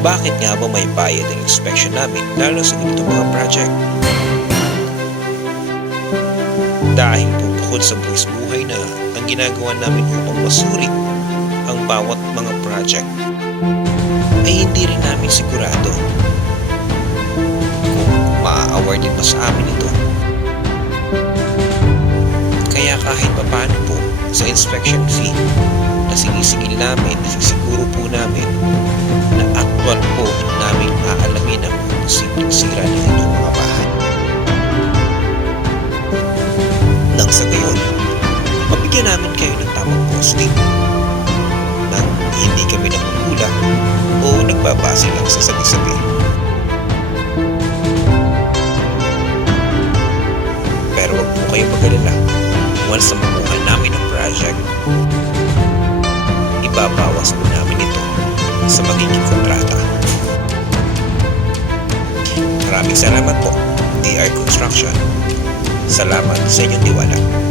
Bakit nga ba may bayad ang inspection namin lalo sa ganitong mga project? Dahil po bukod sa buwis buhay na ang ginagawa namin upang masuri ang bawat mga project, ay hindi rin namin sigurado kung maa-awardin pa sa amin ito. Kaya kahit papaano po sa inspection fee na sinisigil namin, nasisiguro po namin na actual po namin aalamin ang posibleng sira ng inyong mga bahay. Nang sa gayon, mabigyan namin kayo ng tamang posting nang hindi kami nakukulang o nagbabase lang sa sabi-sabi. Pero wag po kayong mag-alala. Once na makuha namin ang project, ibabawas po namin ito sa magiging kontrata. Maraming salamat po, DR Construction. Salamat sa inyong tiwala.